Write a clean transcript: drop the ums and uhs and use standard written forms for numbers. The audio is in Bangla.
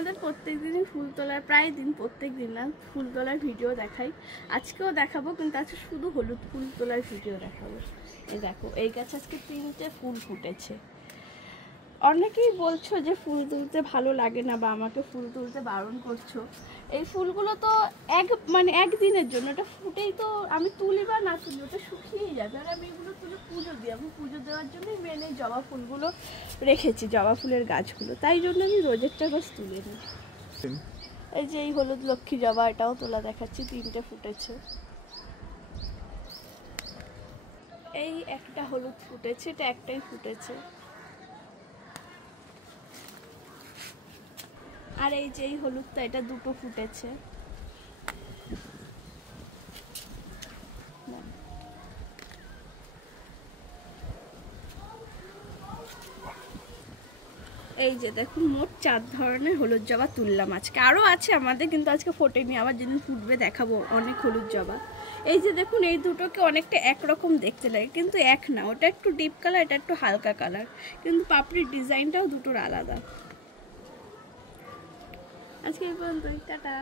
আমাদের প্রত্যেক দিনই ফুল তোলার প্রায় দিন প্রত্যেক দিন না ফুল তোলার ভিডিও দেখাই। আজকেও দেখাবো, কিন্তু আজকে শুধু হলুদ ফুল তোলার ভিডিও দেখাবো। এই দেখো, এই গাছে আজকে 3টে ফুল ফুটেছে। অনেকেই বলছো যে ফুল তুলতে ভালো লাগে না বা আমাকে ফুল তুলতে বারণ করছো। এই ফুলগুলো তো একদিনের জন্য, ওটা ফুটেই তো আমি তুলি বা না তুলি ওটা শুকিয়েই যাবে। আর আমি এগুলো তুলে পুজো দিই, আমি পুজো দেওয়ার জন্যই মেনে জবা ফুলগুলো রেখেছি, জবা ফুলের গাছগুলো, তাই জন্য আমি রোজেরটা গাছ তুলে নিই। এই যে এই হলুদ লক্ষ্মী জবা, এটাও তোলা দেখাচ্ছি, 3টে ফুটেছে। এই একটা হলুদ ফুটেছে, এটা একটাই ফুটেছে। আর এই যে এই হলুদটা, এটা 2টো ফুটেছে। এই যে দেখুন, মোট 4 ধরনের হলুদ জবা তুললাম আজকে। আরও আছে আমাদের, কিন্তু আজকে ফোটেনি, আবার যেদিন ফুটবে দেখাবো অনেক হলুদ জবা। এই যে দেখুন, এই দুটোকে অনেকটা একরকম দেখতে লাগে, কিন্তু এক না, ওটা একটু ডিপ কালার, এটা একটু হালকা কালার, কিন্তু পাপড়ির ডিজাইনটাও দুটোর আলাদা। আজকে এই পর্যন্তই, টাটা।